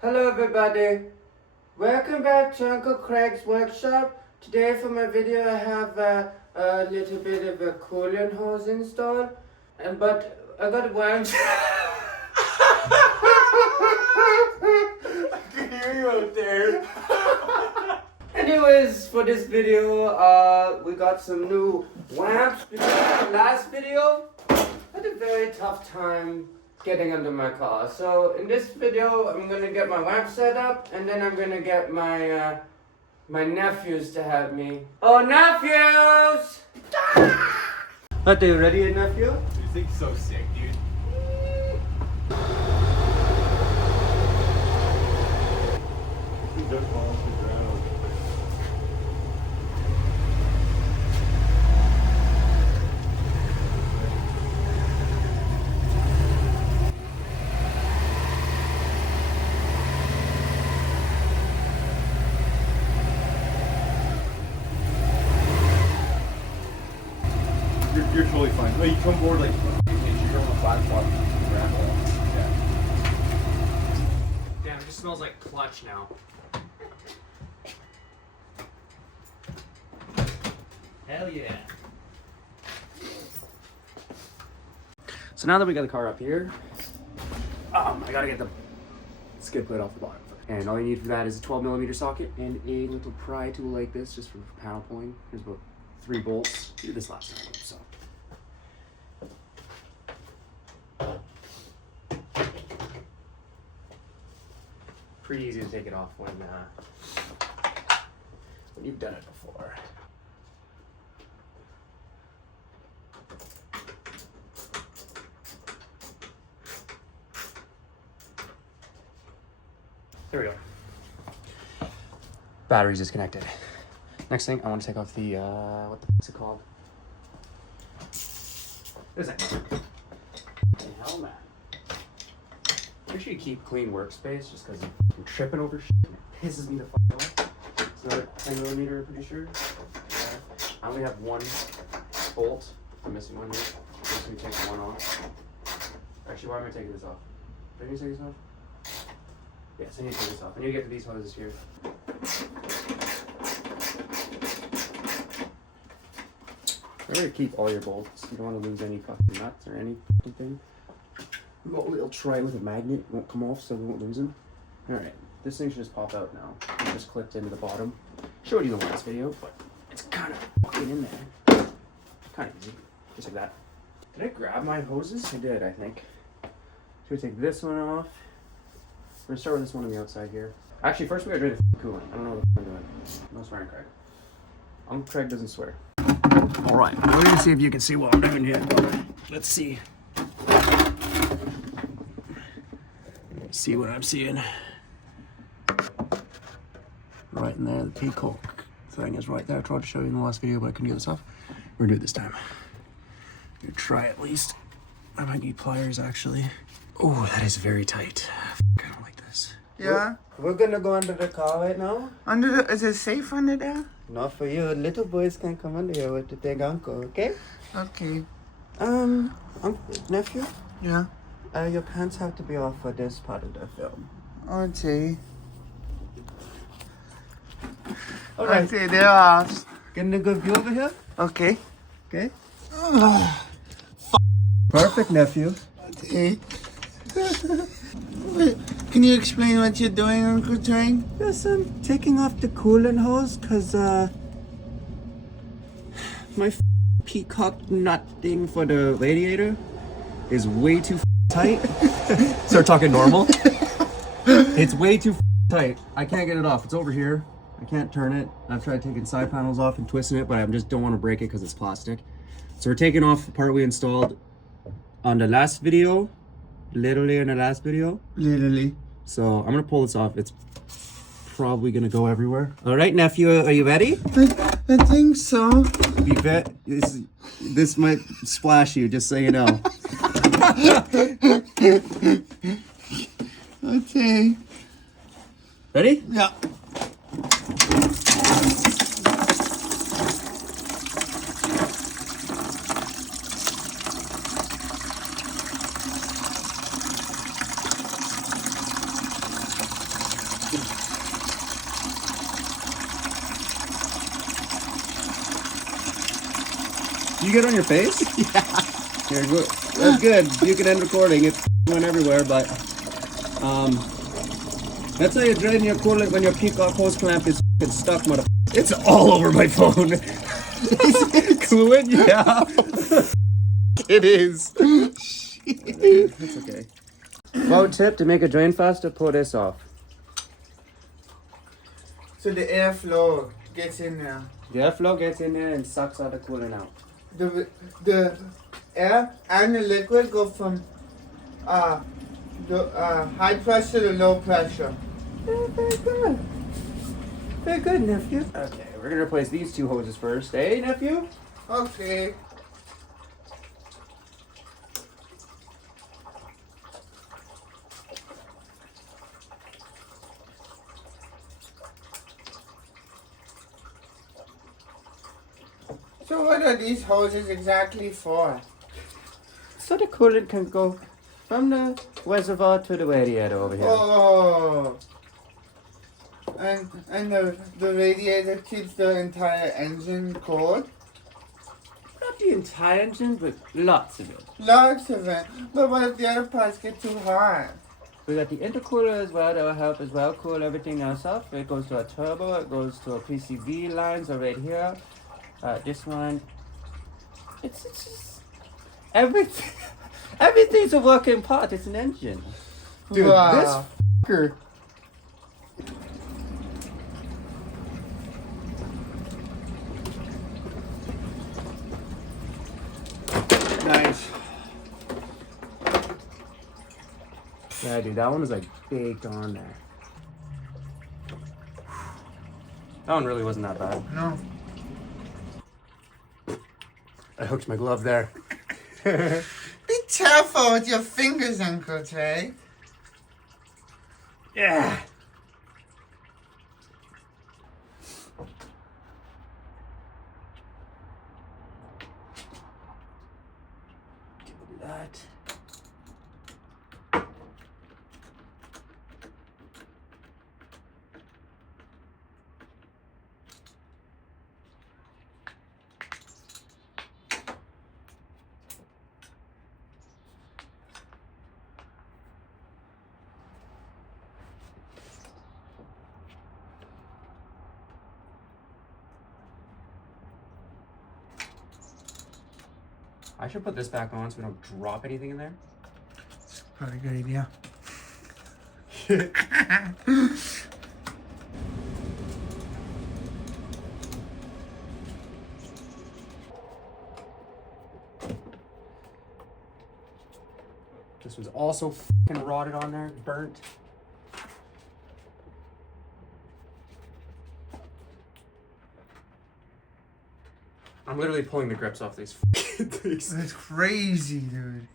Hello everybody, welcome back to Uncle Craig's workshop. Today for my video I have a little bit of a coolant hose installed, but I got one. I can hear you out there. Anyways, for this video, we got some new lamps because the last video I had a very tough time getting under my car. So in this video, I'm gonna get my lamp set up, and then I'm gonna get my my nephews to help me. Oh, nephews! Are you ready, nephew? You think so sick, dude. Don't fall off the ground. You're totally fine. No, you come forward like you're on the flat spot. Yeah. Damn, it just smells like clutch now. Hell yeah. So now that we got the car up here, I gotta get the skid plate off the bottom. And all you need for that is a 12mm socket and a little pry tool like this, just for panel pulling. There's about 3 bolts. We did this last time, so. Pretty easy to take it off when you've done it before. There we go. Battery's disconnected. Next thing, I want to take off the, what the f*** is it called? This thing. The helmet. Make sure you keep clean workspace, just because I'm tripping over shit and it pisses me the f*** off. It's another 10mm, pretty sure. Yeah. I only have 1 bolt. I'm missing one here. I'm just going to take one off. Actually, why am I taking this off? Do I need to take this off? Yes, I need to take this off. I need to get to these hoses here. Remember to keep all your bolts. You don't want to lose any fucking nuts or any fucking thing. We'll try it with a magnet. It won't come off, so we won't lose them. Alright, this thing should just pop out now. It's just clipped into the bottom. Showed you in the last video, but it's kind of fucking in there. Kind of easy. Just like that. Did I grab my hoses? I did, I think. Should we take this one off? We're gonna start with this one on the outside here. Actually, first we gotta drain the coolant. I don't know what I'm doing. No swearing, Craig. Uncle Craig doesn't swear. Alright, we're gonna see if you can see what I'm doing here. Let's see. See what I'm seeing. Right in there, the peacock thing is right there. I tried to show you in the last video, but I couldn't get this off. We're gonna do it this time. I'm gonna try at least. I might need pliers actually. Oh, that is very tight. I don't like this. Yeah. We're gonna go under the car right now. Is it safe under there? Not for you. Little boys can come under here with the big uncle, okay? Okay. Nephew? Yeah. Your pants have to be off for this part of the film. Okay. Alright. Okay, there are. Getting a good view over here? Okay. Okay. Perfect, nephew. Okay. Can you explain what you're doing, Uncle Train? Yes, I'm taking off the coolant hose because my peacock nut thing for the radiator is way too tight. Start talking normal. It's way too tight. I can't get it off. It's over here. I can't turn it. I've tried taking side panels off and twisting it, but I just don't want to break it because it's plastic. So we're taking off the part we installed on the last video. Literally in the last video. Literally. So I'm gonna pull this off. It's probably gonna go everywhere. All right, nephew, are you ready? I think so. You bet. This might splash you, just so you know. Okay. Ready? Yeah. you get on your face? Yeah. Here, go. That's good. You can end recording. It went everywhere, but that's how you drain your coolant when your peacock hose clamp is stuck, mother. It's all over my phone. Coolant? Yeah. It is. It's okay. Well, tip to make a drain faster, pull this off. So the airflow gets in there. The airflow gets in there and sucks all the coolant out. The air and the liquid go from the high pressure to low pressure. Very good. Very good, nephew. Okay, we're gonna replace these two hoses first. Hey, nephew? Okay. So what are these hoses exactly for? So the coolant can go from the reservoir to the radiator over here. Oh. And the radiator keeps the entire engine cold? Not the entire engine, but lots of it. Lots of it. But what if the other parts get too hot? We got the intercooler as well that will help as well cool everything else off. It goes to a turbo, it goes to a PCV lines are right here. This one, it's just everything. Everything's a working part. It's an engine. Dude, Wow. this fucker. Nice. Yeah, dude, that one was like baked on there. That one really wasn't that bad. No. I hooked my glove there. Be careful with your fingers, Uncle Trey. Yeah. Do that. I should put this back on so we don't drop anything in there. Probably a good idea. This was also fucking rotted on there, burnt. I'm literally pulling the grips off these fucking things. That's crazy, dude.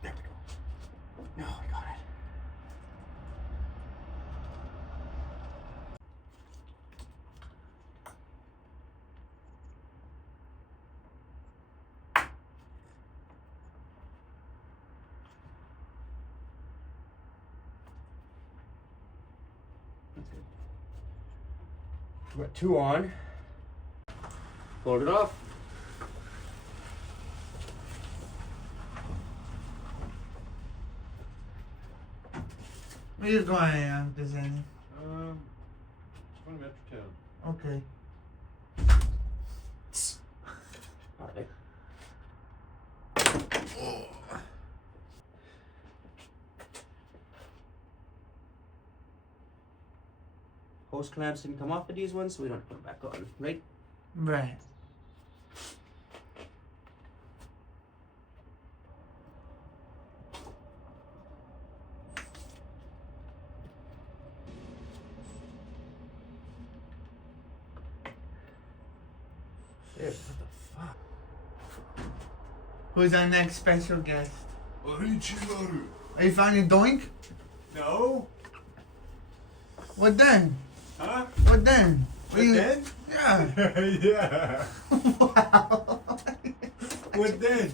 There we go. No, I got it. That's good. We got two on. Fold it off. Where you going, Uncle Zane? 20 metric ton. Okay. Alright. Hose clamps didn't come off of these ones, so we don't put them back on, right? Right. Dude, what the fuck? Who's our next special guest? Broke My Jdm Are you finding Doink? No? What then? Huh? What then? What then? Yeah. Yeah. Wow. What then?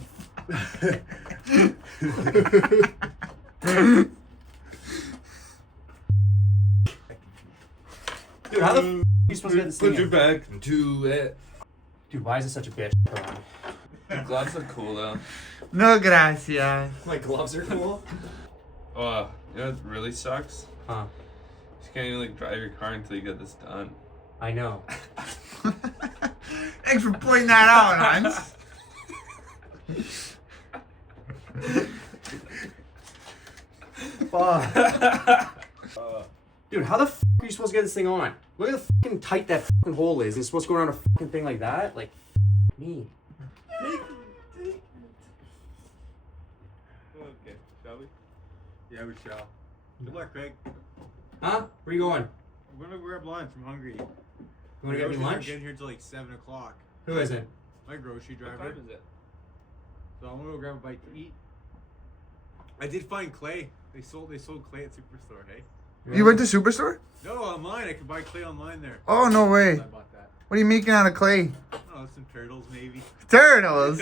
Dude, how the f are you supposed to get this thing Put your in? back into it. Dude, why is it such a bitch? Come on. Your gloves look cool though. No gracias. My gloves are cool. Oh, you know what really sucks? Huh. You can't even like drive your car until you get this done. I know. Thanks for pointing that out, Hans. Fuck. Dude, how the f are you supposed to get this thing on? Look at the fucking tight that fucking hole is. It's supposed to go around a fucking thing like that? Like, me. Okay, shall we? Yeah, we shall. Good luck, Craig. Huh? Where you going? I'm gonna grab lunch. I'm hungry. You wanna get me lunch? Getting here till like 7 o'clock. Who is it? My grocery driver. What time is it? So I'm gonna go grab a bite to eat. I did find clay. They sold clay at Superstore. Hey. You went to Superstore? No, online. I could buy clay online there. Oh, no way. I bought that. What are you making out of clay? Oh, some turtles maybe. Turtles.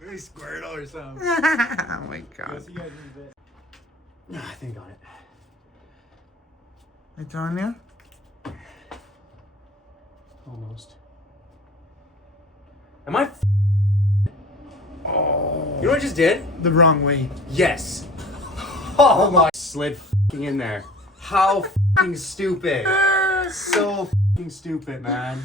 Maybe Squirtle or something. Oh my I'll god. see you guys in a bit. Nah, I think I got it. It's on you? Almost. Am I Oh. You know what I just did? The wrong way. Yes. Oh my. Slid fucking in there. How fucking stupid. So fucking stupid, man.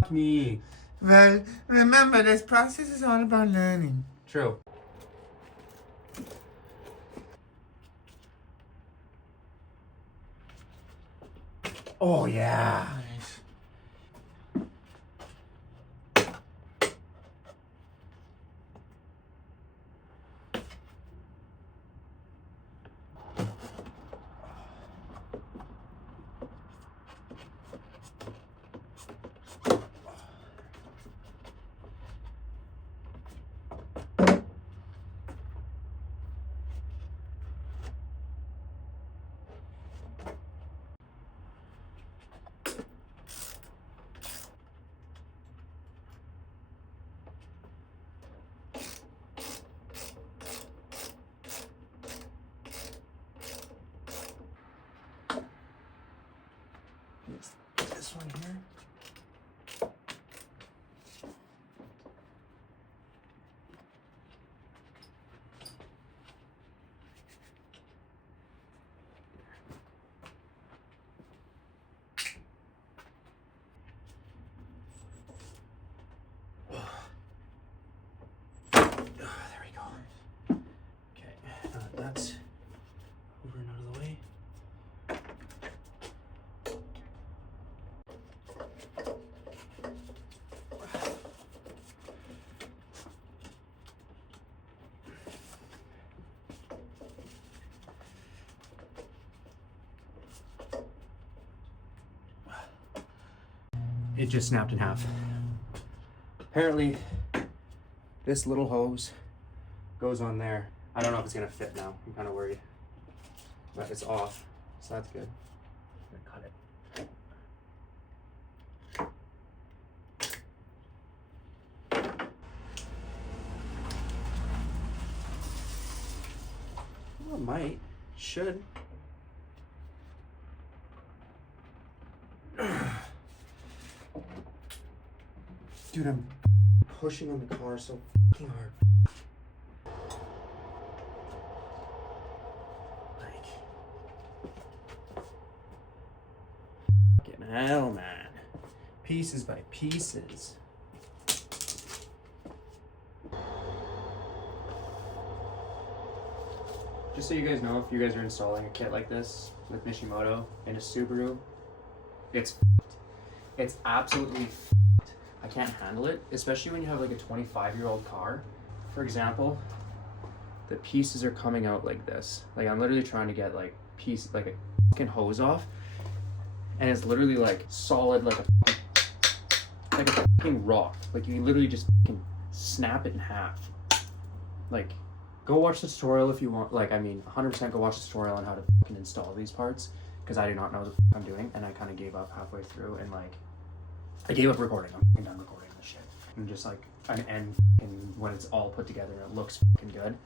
Fuck me. Well, remember, this process is all about learning. True. Oh yeah. Nice. This one here. There we go. Okay, that's over and out of the way. It just snapped in half. Apparently, this little hose goes on there. I don't know if it's gonna fit now. I'm kind of worried, but it's off, so that's good. I'm gonna cut it. Well, it might, should. Dude, I'm pushing on the car so fucking hard. Like, fucking hell, man. Pieces by pieces. Just so you guys know, if you guys are installing a kit like this with Mishimoto in a Subaru, it's absolutely I can't handle it, especially when you have like a 25-year-old car. For example, the pieces are coming out like this. Like I'm literally trying to get like a fucking hose off, and it's literally like solid like a like a fucking rock. Like you literally just fucking snap it in half. Like, go watch the tutorial if you want. Like, I mean, 100% go watch the tutorial on how to fucking install these parts, because I do not know what the fuck I'm doing, and I kind of gave up halfway through, and like, I gave up recording. I'm fucking done recording this shit. And just like, and when it's all put together, it looks fucking good.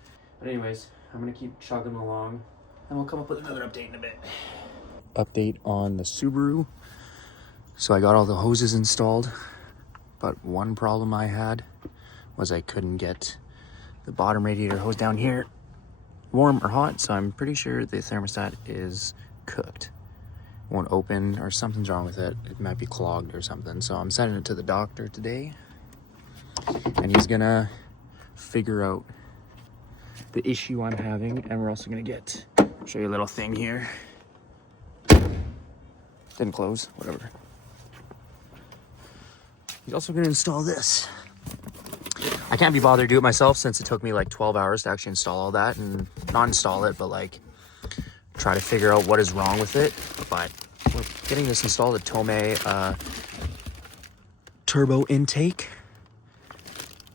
But anyways, I'm gonna keep chugging along, and we'll come up with another update in a bit. Update on the Subaru. So I got all the hoses installed, but one problem I had was I couldn't get the bottom radiator hose down here warm or hot, so I'm pretty sure the thermostat is cooked. It won't open, or something's wrong with it. It might be clogged or something. So I'm sending it to the doctor today, and he's gonna figure out the issue I'm having, and we're also gonna show you a little thing here. Didn't close, whatever. He's also gonna install this. I can't be bothered to do it myself since it took me like 12 hours to actually install all that, and not install it, but like try to figure out what is wrong with it. But we're getting this installed, a Tomei turbo intake.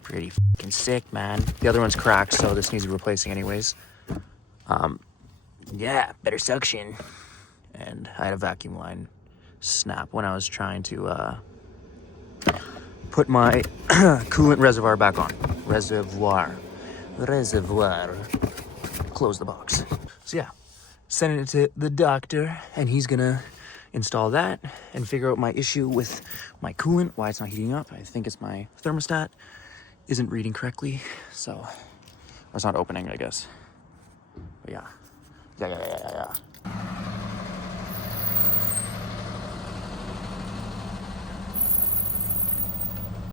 Pretty fucking sick, man. The other one's cracked, so this needs replacing anyways. Yeah, better suction. And I had a vacuum line snap when I was trying to put my coolant reservoir back on. Reservoir. Close the box. So yeah, sending it to the doctor, and he's gonna install that and figure out my issue with my coolant, why it's not heating up. I think it's my thermostat isn't reading correctly, so, or it's not opening, I guess. But yeah. Yeah.